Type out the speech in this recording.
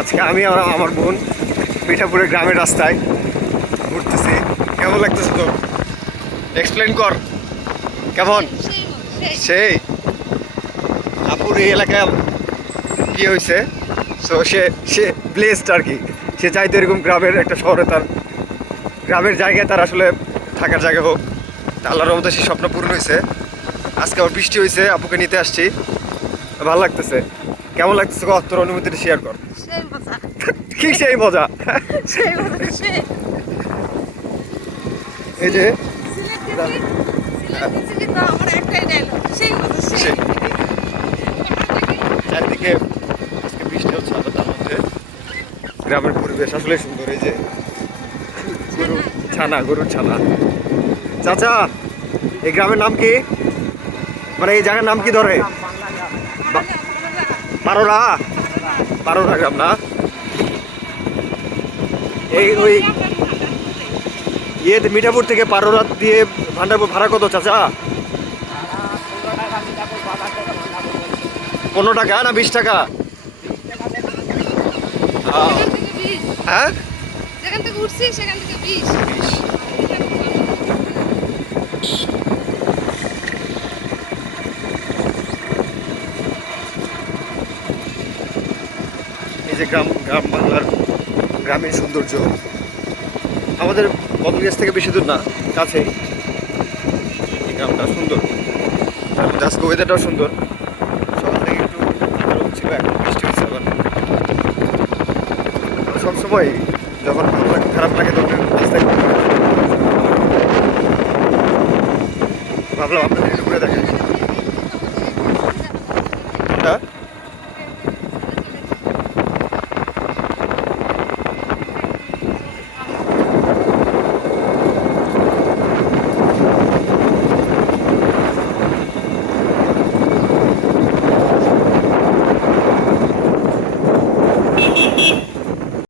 আজকে আমি আর আমার বোন পিঠাপুরের গ্রামের রাস্তায় ঘুরতেছি। কেমন লাগতেছে তো এক্সপ্লেন কর। কেমন? সেই। আপুর এই এলাকায় কি হয়েছে? সো সে সে প্লেসড আর কি। সে চাইতো এরকম গ্রামের একটা শহরে তার, গ্রামের জায়গায় তার আসলে থাকার জায়গা হোক। আল্লাহর মতো সে স্বপ্ন পূরণ হয়েছে। আজকে আবার বৃষ্টি হয়েছে, আপুকে নিতে আসছি। ভালো লাগতেছে। কেমন লাগতেছে কত তোর অনুভূতিটা শেয়ার কর। কি সেই মজা? এই যে। চারিদিকে বৃষ্টি হচ্ছে তার মধ্যে। গ্রামের পরিবেশ আসলে সুন্দর এই যে। গরু ছানা গরুর ছানা। চাচা এই গ্রামের নাম কি? মানে এই জায়গার নাম কি ধরে? বা- পারোরা পারোরা গ্রাম না? এই ওই ইয়ে মিঠাপুর থেকে পারোরা দিয়ে ভান্ডারপুর ভাড়া কত চাচা? পনেরো টাকা না বিশ টাকা? সেখান হ্যাঁ থেকে উঠছি সেখান থেকে বিশ এই যে গ্রাম গ্রাম বাংলার গ্রামীণ সৌন্দর্য, আমাদের বদলগাছ থেকে বেশি দূর না কাছে এই গ্রামটা সুন্দর। আজকে ওয়েদারটাও সুন্দর। সকাল থেকে একটু ছিল, এখন বৃষ্টি হচ্ছে আবার। সবসময় যখন খারাপ লাগে, তখন রাস্তায়। ভাবলাম আপনার